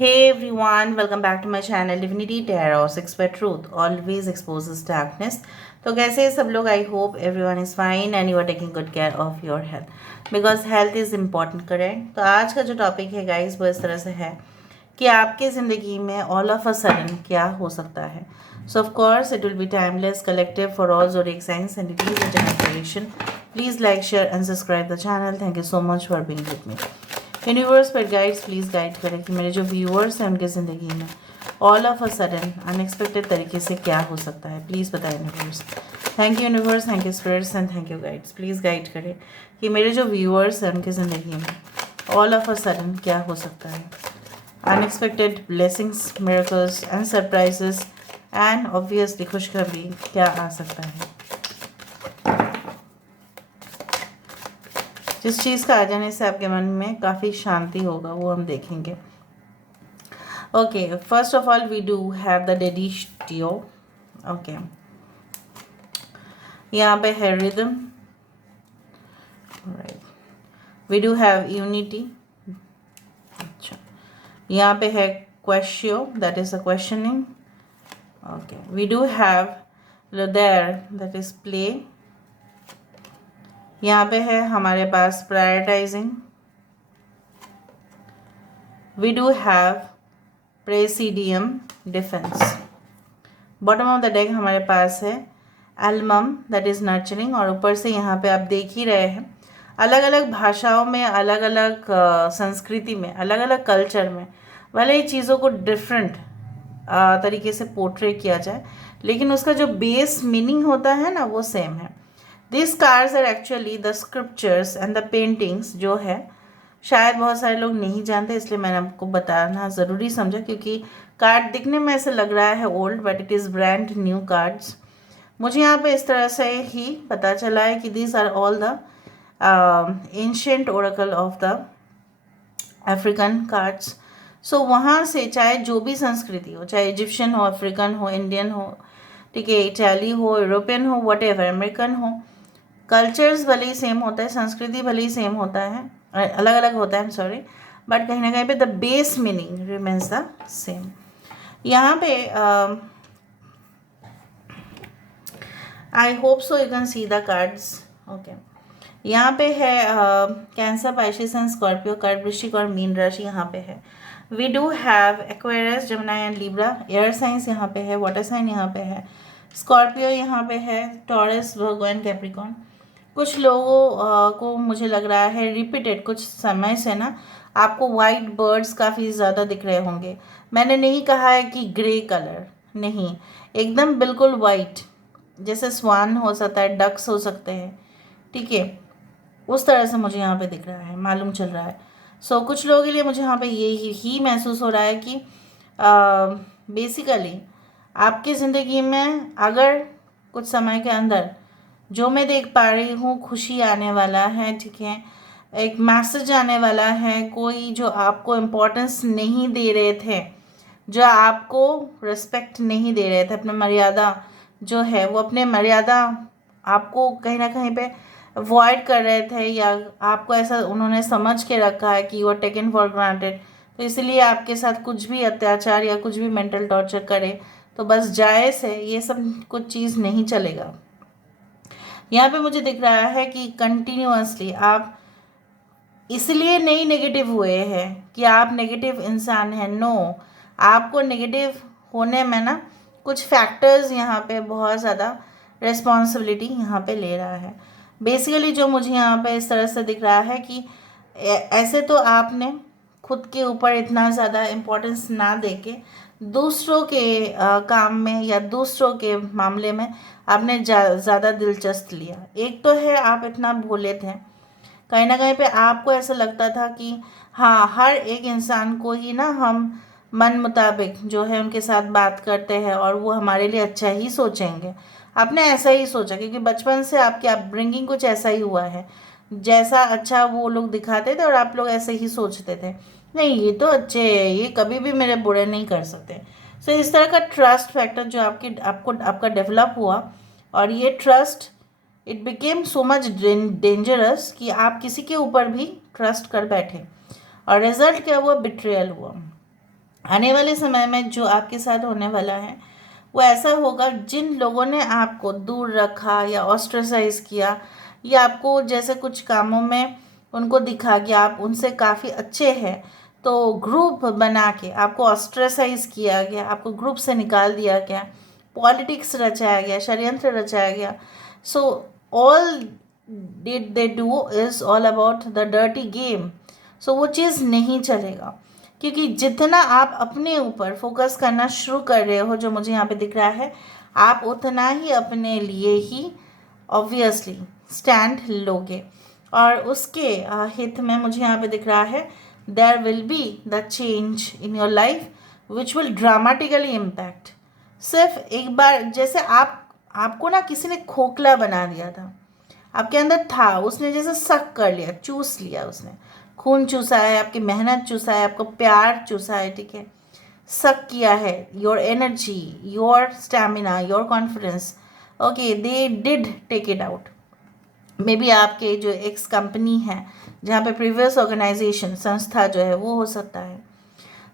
Hey everyone, welcome back to my channel Divinity Tarot, Six Word Truth, always exposes darkness. तो कैसे हैं सब लोग? I hope everyone is fine and you are taking good care of your health because health is important, correct? तो आज का जो topic है गाइस वो इस तरह से है कि आपके ज़िंदगी में ऑल ऑफ अ सडन क्या हो सकता है. सो of course it will be timeless collective for all zodiac signs and it is a general prediction. Please like, share and subscribe the channel. Thank you so much for being with me. Universe पर guides please guide करें कि मेरे जो viewers हैं उनकी ज़िंदगी में all of a sudden unexpected तरीके से क्या हो सकता है. प्लीज़ बताएं universe. Thank you universe, thank you spirits and thank you guides. Please guide करें कि मेरे जो व्यूअर्स हैं उनकी ज़िंदगी में ऑल ऑफ अ सडन क्या हो सकता है. Unexpected blessings, miracles and surprises and obviously खुशखबरी क्या आ सकता है. जिस चीज़ का आ जाने से आपके मन में काफ़ी शांति होगा वो हम देखेंगे. Okay, first of all we do have the डेडिशियो. ओके, यहाँ पे है rhythm. Right, we do have unity. अच्छा, यहाँ पे है questio, that is a questioning. Okay, we do have there, that is play. यहाँ पे है हमारे पास prioritising. We do have presidium, defence. Bottom of the deck हमारे पास है एल्मम, दैट इज़ नर्चरिंग. और ऊपर से यहाँ पे आप देख ही रहे हैं अलग अलग भाषाओं में, अलग अलग संस्कृति में, अलग अलग कल्चर में भले ही चीज़ों को डिफरेंट तरीके से पोर्ट्रे किया जाए लेकिन उसका जो बेस मीनिंग होता है ना वो सेम है. This cards are actually the scriptures and the paintings जो है शायद बहुत सारे लोग नहीं जानते, इसलिए मैंने आपको बताना ज़रूरी समझा क्योंकि कार्ड दिखने में ऐसे लग रहा है old but it is brand new cards. मुझे यहाँ पे इस तरह से ही पता चला है कि these are all the ancient oracle of the African cards. So वहाँ से चाहे जो भी संस्कृति हो, चाहे इजिप्शियन हो, अफ्रीकन हो, इंडियन हो, ठीक है, इटाली हो, यूरोपियन हो, वट एवर, अमेरिकन हो, कल्चर्स भले ही सेम होता है, संस्कृति भले ही सेम होता है, अलग अलग होता है, सॉरी, बट कहीं ना कहीं पे the base meaning remains the same. यहाँ पे I hope so you can see the cards. Okay, यहाँ पे है Cancer, Pisces and Scorpio card, वृश्चिक और मीन राशि यहाँ पे है. We do have Aquarius, Gemini and Libra. Air signs यहाँ पे है, वाटर साइन यहाँ पे है, स्कॉर्पियो यहाँ पे है, टॉरस, वर्गो एंड कैप्रिकॉर्न. कुछ लोगों को मुझे लग रहा है रिपीटेड कुछ समय से ना आपको वाइट बर्ड्स काफ़ी ज़्यादा दिख रहे होंगे. मैंने नहीं कहा है कि ग्रे कलर, नहीं, एकदम बिल्कुल वाइट, जैसे स्वान हो सकता है, डक्स हो सकते हैं, ठीक है, उस तरह से मुझे यहाँ पे दिख रहा है, मालूम चल रहा है. सो कुछ लोगों के लिए मुझे यहाँ पे ये ही महसूस हो रहा है कि बेसिकली आपकी ज़िंदगी में अगर कुछ समय के अंदर जो मैं देख पा रही हूँ खुशी आने वाला है, ठीक है, एक मैसेज आने वाला है. कोई जो आपको इम्पोर्टेंस नहीं दे रहे थे, जो आपको रिस्पेक्ट नहीं दे रहे थे, अपने मर्यादा जो है वो अपने मर्यादा आपको कहीं ना कहीं पे अवॉइड कर रहे थे या आपको ऐसा उन्होंने समझ के रखा है कि you are taken for granted, तो इसलिए आपके साथ कुछ भी अत्याचार या कुछ भी मेंटल टॉर्चर करे तो बस जाए से ये सब कुछ चीज़ नहीं चलेगा. यहाँ पे मुझे दिख रहा है कि कंटिन्यूअसली आप इसलिए नहीं नेगेटिव हुए हैं कि आप नेगेटिव इंसान हैं, नो. आपको नेगेटिव होने में ना कुछ फैक्टर्स यहाँ पे बहुत ज़्यादा रिस्पॉन्सिबिलिटी यहाँ पे ले रहा है. बेसिकली जो मुझे यहाँ पे इस तरह से दिख रहा है कि ऐसे तो आपने खुद के ऊपर इतना ज़्यादा इम्पोर्टेंस ना देके दूसरों के काम में या दूसरों के मामले में आपने ज़्यादा दिलचस्प लिया. एक तो है आप इतना भोले थे, कहीं ना कहीं पे आपको ऐसा लगता था कि हाँ हर एक इंसान को ही ना हम मन मुताबिक जो है उनके साथ बात करते हैं और वो हमारे लिए अच्छा ही सोचेंगे. आपने ऐसा ही सोचा क्योंकि बचपन से आपकी अपब्रिंगिंग कुछ ऐसा ही हुआ है, जैसा अच्छा वो लोग दिखाते थे और आप लोग ऐसे ही सोचते थे, नहीं ये तो अच्छे हैं, ये कभी भी मेरे बुरे नहीं कर सकते. सो इस तरह का ट्रस्ट फैक्टर जो आपका डेवलप हुआ और ये trust it became so much dangerous कि आप किसी के ऊपर भी ट्रस्ट कर बैठे और रिजल्ट क्या हुआ, बिट्रेयल हुआ. आने वाले समय में जो आपके साथ होने वाला है वो ऐसा होगा, जिन लोगों ने आपको दूर रखा या ऑस्ट्रेसाइज किया या आपको जैसे कुछ कामों में उनको दिखा कि आप उनसे काफ़ी अच्छे हैं, तो ग्रुप बना के आपको ऑस्ट्रेसाइज किया गया, आपको ग्रुप से निकाल दिया गया, पॉलिटिक्स रचाया गया, षड्यंत्र रचाया गया। So all did they do is all about the dirty game. So वो चीज़ नहीं चलेगा, क्योंकि जितना आप अपने ऊपर फोकस करना शुरू कर रहे हो, जो मुझे यहाँ पे दिख रहा है, आप उतना ही अपने लिए ही ऑब्वियसली स्टैंड लोगे। और उसके हित में मुझे यहाँ पे दिख रहा है, there will be the change in your life which will dramatically impact. सिर्फ एक बार, जैसे आपको ना किसी ने खोखला बना दिया था, आपके अंदर था, उसने जैसे सक कर लिया, चूस लिया, उसने खून चूसा है, आपकी मेहनत चूसा है, आपको प्यार चूसा है, ठीक है, सक किया है your energy, your stamina, your confidence. Okay, they did take it out. Maybe आपके जो एक्स कंपनी है, जहाँ पे प्रीवियस ऑर्गेनाइजेशन, संस्था जो है, वो हो सकता है।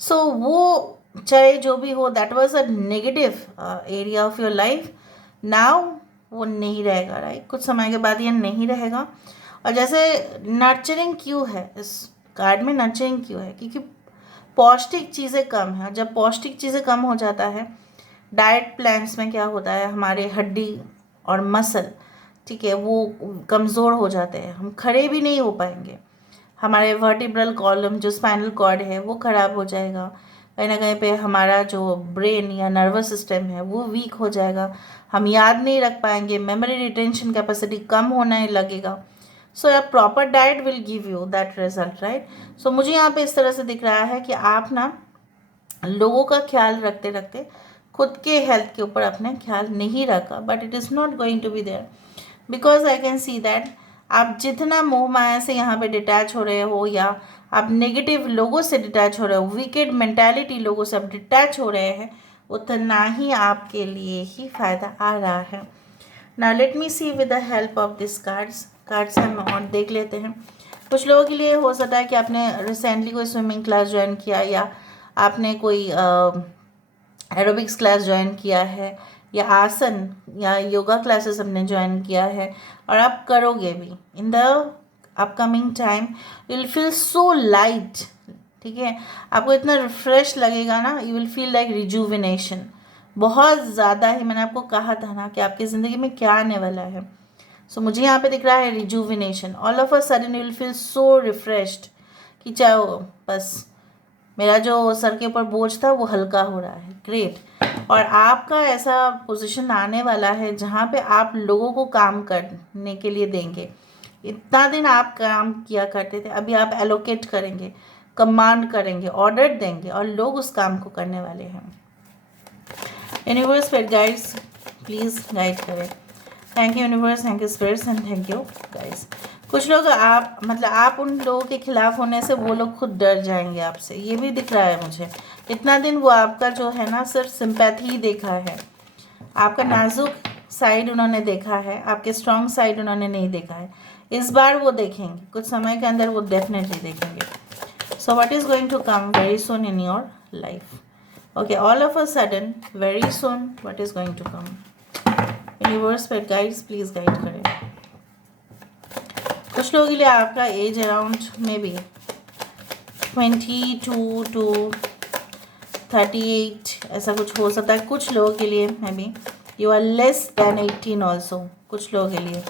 सो वो चाहे जो भी हो, that was a negative area of your life. Now वो नहीं रहेगा, राइट? कुछ समय के बाद ये नहीं रहेगा। और जैसे नर्चरिंग क्यों है इस कार्ड में, नर्चरिंग क्यों है? क्योंकि पौष्टिक चीज़ें कम है। जब पौष्टिक चीज़ें कम हो जाता है, डाइट प्लान्स में क्या होता है, हमारे हड्डी और मसल, ठीक है, वो कमज़ोर हो जाते हैं, हम खड़े भी नहीं हो पाएंगे, हमारे वर्टिब्रल कॉलम जो स्पाइनल कॉर्ड है वो ख़राब हो जाएगा, कहीं ना कहीं पे हमारा जो ब्रेन या नर्वस सिस्टम है वो वीक हो जाएगा, हम याद नहीं रख पाएंगे, मेमोरी रिटेंशन कैपेसिटी कम होने लगेगा। So a proper diet will give you that result, right? So मुझे यहाँ पे इस तरह से दिख रहा है कि आप ना लोगों का ख्याल रखते रखते खुद के हेल्थ के ऊपर अपने ख्याल नहीं रखा, but it is not going to be there, because I can see that आप जितना मोह माया से यहाँ पे डिटैच हो रहे हो, या आप नेगेटिव लोगों से डिटैच हो रहे हो, विकेड मेंटालिटी लोगों से आप डिटैच हो रहे हैं, उतना ही आपके लिए ही फ़ायदा आ रहा है। Now let me see with the help of this cards हम और देख लेते हैं। कुछ लोगों के लिए हो सकता है कि आपने रिसेंटली कोई स्विमिंग क्लास ज्वाइन किया, या आपने कोई एरोबिक्स क्लास ज्वाइन किया है, या आसन या योगा क्लासेस हमने ज्वाइन किया है, और आप करोगे भी in the upcoming time. You will feel so light, ठीक है, आपको इतना रिफ्रेश लगेगा ना, you will feel like rejuvenation. बहुत ज़्यादा ही, मैंने आपको कहा था ना कि आपकी ज़िंदगी में क्या आने वाला है। सो मुझे यहाँ पे दिख रहा है rejuvenation. All of a sudden you will feel so refreshed कि चाहे बस मेरा जो सर के ऊपर बोझ था वो हल्का हो रहा है। ग्रेट। और आपका ऐसा पोजीशन आने वाला है जहाँ पे आप लोगों को काम करने के लिए देंगे। इतना दिन आप काम किया करते थे, अभी आप एलोकेट करेंगे, कमांड करेंगे, ऑर्डर देंगे, और लोग उस काम को करने वाले हैं। यूनिवर्स पर गाइड्स प्लीज़ गाइड करें। Thank you universe, thank you spirits, and thank you guys. कुछ लोग आप मतलब आप उन लोगों के खिलाफ होने से वो लोग खुद डर जाएंगे आपसे, ये भी दिख रहा है मुझे। इतना दिन वो आपका जो है ना सिर्फ सिंपैथी ही देखा है, आपका नाजुक साइड उन्होंने देखा है, आपके स्ट्रॉन्ग साइड उन्होंने नहीं देखा है। इस बार वो देखेंगे, कुछ समय के अंदर वो डेफिनेटली देखेंगे। So what is going to come very soon in your life? Okay, all of a sudden very soon what is going to come? Universe पर गाइड्स प्लीज़ गाइड करें। कुछ लोगों के लिए आपका age around maybe 22 to 38 ऐसा कुछ हो सकता है। कुछ लोगों के लिए maybe you are less than 18 also, कुछ लोगों के लिए।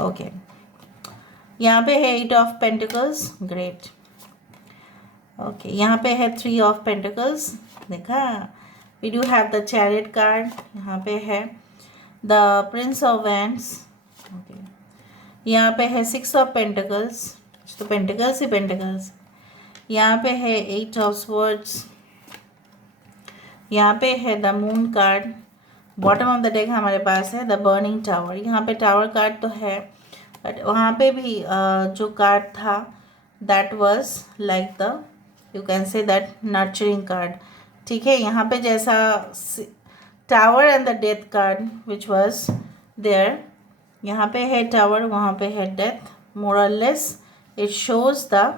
ओके, यहाँ पे है 8 ऑफ पेंटिकल्स, ग्रेट। ओके, यहाँ पे है 3 ऑफ पेंटिकल्स, देखा। We do have the chariot card, यहाँ पे है the prince of wands. Okay, यहाँ पे है 6 ऑफ पेंटिकल्स, तो पेंटिकल्स ही पेंटिकल्स। यहाँ पे है 8 ऑफ स्वर्ड्स, यहाँ पे है the moon card. Bottom of the deck हमारे पास है द बर्निंग टावर। यहाँ पे टावर कार्ड तो है, बट वहाँ पे भी जो कार्ड था that was like the, you can say that nurturing card, ठीक है। यहाँ पे जैसा tower and the death card which was there, यहाँ पे है टावर, वहाँ पे है डेथ। मोर और less it shows the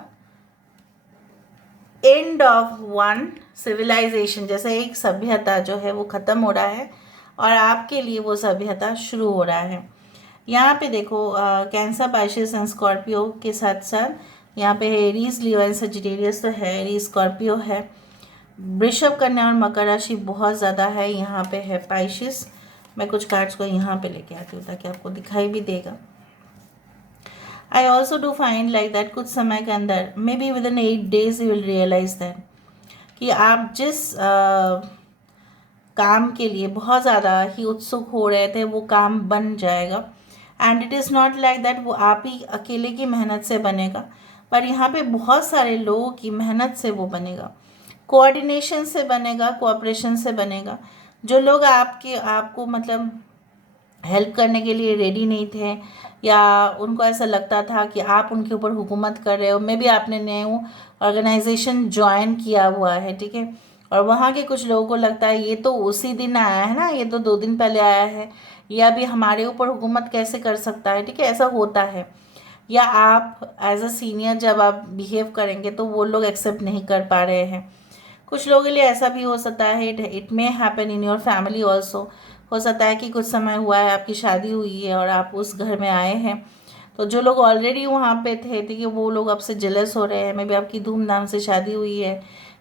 end of one civilisation, जैसे एक सभ्यता जो है वो ख़त्म हो रहा है और आपके लिए वो सभ्यता शुरू हो रहा है। यहाँ पे देखो कैंसर, पाइसेस एंड स्कॉर्पियो के साथ साथ यहाँ पे है एरीज, लियो एंड सजिटेरियस तो है, एरीज स्कॉर्पियो है, वृषभ, कन्या और मकर राशि बहुत ज़्यादा है। यहाँ पे है पाइसेस। मैं कुछ कार्ड्स को यहाँ पे लेके आती हूँ ताकि आपको दिखाई भी देगा। I also do find like that कुछ समय के अंदर, maybe within 8 days you will realise that कि आप जिस काम के लिए बहुत ज़्यादा ही उत्सुक हो रहे थे वो काम बन जाएगा। And it is not like that वो आप ही अकेले की मेहनत से बनेगा, पर यहाँ पे बहुत सारे लोगों की मेहनत से वो बनेगा, कोऑर्डिनेशन से बनेगा, कोऑपरेशन से बनेगा। जो लोग आपको मतलब हेल्प करने के लिए रेडी नहीं थे, या उनको ऐसा लगता था कि आप उनके ऊपर हुकूमत कर रहे हो, मे बी आपने न्यू ऑर्गेनाइजेशन ज्वाइन किया हुआ है, ठीक है, और वहाँ के कुछ लोगों को लगता है ये तो उसी दिन आया है ना, ये तो 2 दिन पहले आया है, या अभी हमारे ऊपर हुकूमत कैसे कर सकता है, ठीक है, ऐसा होता है। या आप एज अ सीनियर जब आप बिहेव करेंगे तो वो लोग एक्सेप्ट नहीं कर पा रहे हैं। कुछ लोगों के लिए ऐसा भी हो सकता है, it may happen in your family also. हो सकता है कि कुछ समय हुआ है, आपकी शादी हुई है और आप उस घर में आए हैं, तो जो लोग ऑलरेडी वहाँ पे थे, ठीक है, वो लोग आपसे जेलस हो रहे हैं। मे बी आपकी धूमधाम से शादी हुई है,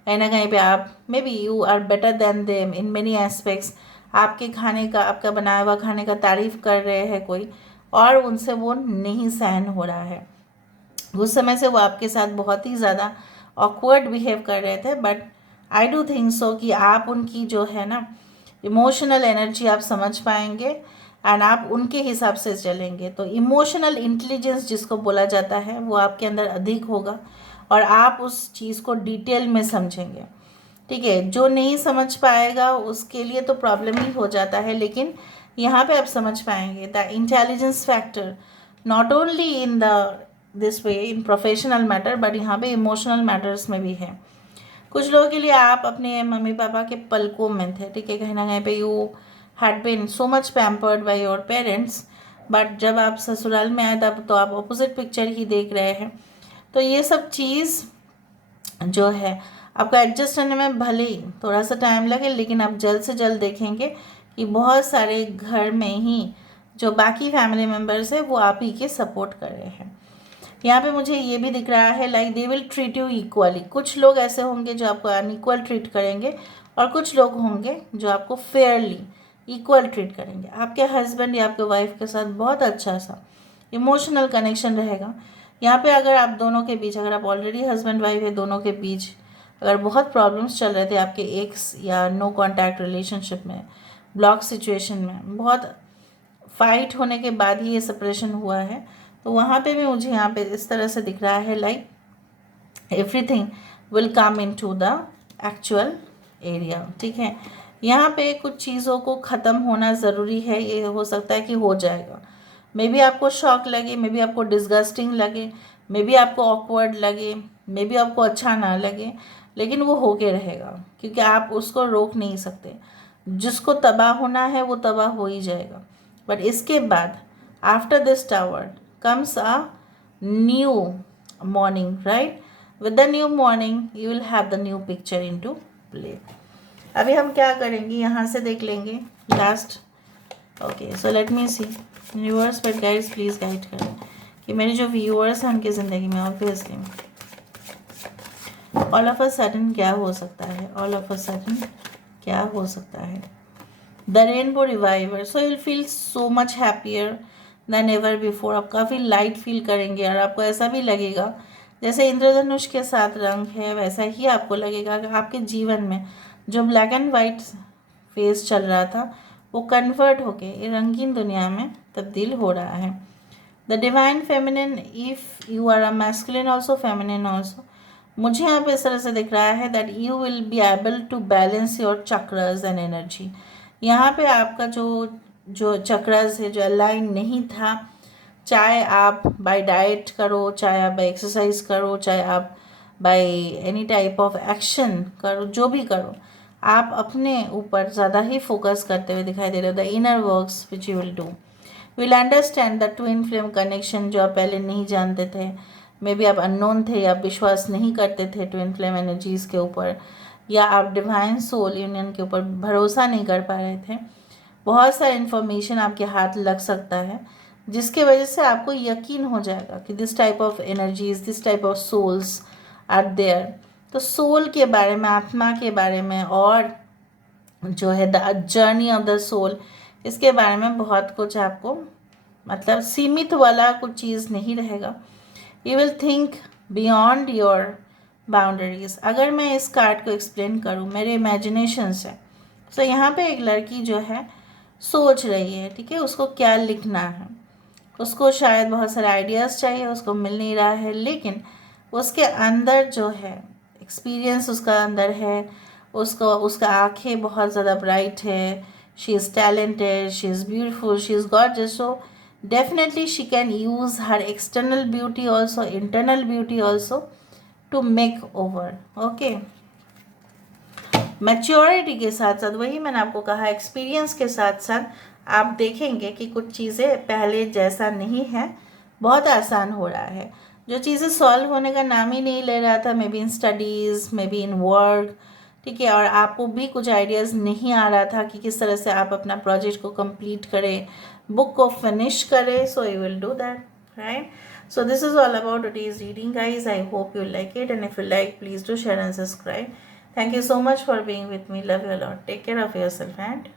कहीं ना कहीं पे आप, maybe you are better than them in many aspects. आपके खाने का, आपका बनाया हुआ खाने का तारीफ़ कर रहे हैं कोई, और उनसे वो नहीं सहन हो रहा है। उस समय से वो आपके साथ बहुत ही ज़्यादा ऑकवर्ड बिहेव कर रहे थे, but I do think so कि आप उनकी जो है ना इमोशनल एनर्जी आप समझ पाएंगे एंड आप उनके हिसाब से चलेंगे। तो इमोशनल इंटेलिजेंस जिसको बोला जाता है वो आपके अंदर अधिक होगा और आप उस चीज़ को डिटेल में समझेंगे, ठीक है। जो नहीं समझ पाएगा उसके लिए तो प्रॉब्लम ही हो जाता है, लेकिन यहाँ पे आप समझ पाएंगे the intelligence factor not only in the this way in professional matter, but यहाँ पे इमोशनल मैटर्स में भी है। कुछ लोगों के लिए आप अपने मम्मी पापा के पलकों में थे, ठीक है, कहीं ना कहीं पे you had been so much pampered by your parents, but जब आप ससुराल में आए तब तो आप अपोजिट पिक्चर ही देख रहे हैं। तो ये सब चीज़ जो है आपको एडजस्ट करने में भले ही थोड़ा सा टाइम लगे, लेकिन आप जल्द से जल्द देखेंगे कि बहुत सारे घर में ही जो बाकी फैमिली मेम्बर्स है वो आप ही के सपोर्ट कर रहे हैं। यहाँ पे मुझे ये भी दिख रहा है like they will treat you equally. कुछ लोग ऐसे होंगे जो आपको अनइक्वल ट्रीट करेंगे और कुछ लोग होंगे जो आपको फेयरली इक्वल ट्रीट करेंगे। आपके हस्बैंड या आपके वाइफ के साथ बहुत अच्छा सा इमोशनल कनेक्शन रहेगा। यहाँ पे अगर आप दोनों के बीच, अगर आप ऑलरेडी हस्बैंड वाइफ है, दोनों के बीच अगर बहुत प्रॉब्लम्स चल रहे थे आपके एक्स या नो कॉन्टैक्ट रिलेशनशिप में, ब्लॉक सिचुएशन में, बहुत फाइट होने के बाद ही ये सेपरेशन हुआ है, तो वहाँ पे भी मुझे यहाँ पे इस तरह से दिख रहा है like everything will come into the actual area, ठीक है। यहाँ पे कुछ चीज़ों को ख़त्म होना ज़रूरी है, ये हो सकता है कि हो जाएगा। मे बी आपको शॉक लगे, मे बी आपको डिस्गस्टिंग लगे, मे बी आपको ऑकवर्ड लगे, मे बी आपको अच्छा ना लगे, लेकिन वो होके रहेगा क्योंकि आप उसको रोक नहीं सकते। जिसको तबाह होना है वो तबाह हो ही जाएगा, बट इसके बाद after this tower comes a new morning, right? With the new morning you will have the new picture into play. अभी हम क्या करेंगे, यहाँ से देख लेंगे last. Okay, so let me see viewers, but guides please guide करें कि मेरे जो व्यूअर्स हैं उनकी ज़िंदगी में obviously all of a sudden क्या हो सकता है, ऑल ऑफ अ सडन क्या हो सकता है। The rainbow reviver, so you will feel so much happier than ever before. आप काफ़ी लाइट फील करेंगे और आपको ऐसा भी लगेगा जैसे इंद्रधनुष के साथ रंग है, वैसा ही आपको लगेगा कि आपके जीवन में जो ब्लैक एंड वाइट फेस चल रहा था वो कन्वर्ट होके ये रंगीन दुनिया में तब्दील हो रहा है। The divine feminine, if you are a masculine also feminine also, मुझे यहाँ पे इस तरह से दिख रहा है that you will be able to balance your chakras and energy. यहाँ पे आपका जो चक्रस है जो अलाइन नहीं था, चाहे आप बाय डाइट करो, चाहे आप बाय एक्सरसाइज करो, चाहे आप by any type of action करो, जो भी करो, आप अपने ऊपर ज़्यादा ही फोकस करते हुए दिखाई दे रहे हो। The inner works which you will do will understand the twin flame connection जो आप पहले नहीं जानते थे, मे बी आप अननोन थे, आप विश्वास नहीं करते थे ट्विन फ्लेम एनर्जीज़ के ऊपर, या आप डिवाइन सोल यूनियन के ऊपर भरोसा नहीं कर पा रहे थे। बहुत सारा इन्फॉर्मेशन आपके हाथ लग सकता है जिसके वजह से आपको यकीन हो जाएगा कि this type of energies, this type of souls are there. तो सोल के बारे में, आत्मा के बारे में, और जो है the journey of the soul, इसके बारे में बहुत कुछ आपको मतलब सीमित वाला कुछ चीज़ नहीं रहेगा। You will think beyond your boundaries. अगर मैं इस कार्ड को एक्सप्लेन करूँ मेरे इमेजिनेशन से, तो यहाँ पे एक लड़की जो है सोच रही है, ठीक है, उसको क्या लिखना है, उसको शायद बहुत सारे आइडियाज़ चाहिए, उसको मिल नहीं रहा है, लेकिन उसके अंदर जो है एक्सपीरियंस उसका अंदर है, उसका आँखें बहुत ज़्यादा ब्राइट है, she is talented, she is beautiful, she is gorgeous. So definitely she can use her external beauty also, internal beauty also to make over. okay, maturity के साथ साथ, वही मैंने आपको कहा, एक्सपीरियंस के साथ साथ आप देखेंगे कि कुछ चीज़ें पहले जैसा नहीं है, बहुत आसान हो रहा है। जो चीज़ें सॉल्व होने का नाम ही नहीं ले रहा था, may be in studies, may be in work, ठीक है, और आपको भी कुछ आइडियाज़ नहीं आ रहा था कि किस तरह से आप अपना प्रोजेक्ट को कंप्लीट करें, बुक को फिनिश करें, so you will do that, right? So this is all about today's reading, guys. I hope you like it, and if you like, please do share and subscribe. Thank you so much for being with me. Love you a lot. Take care of yourself and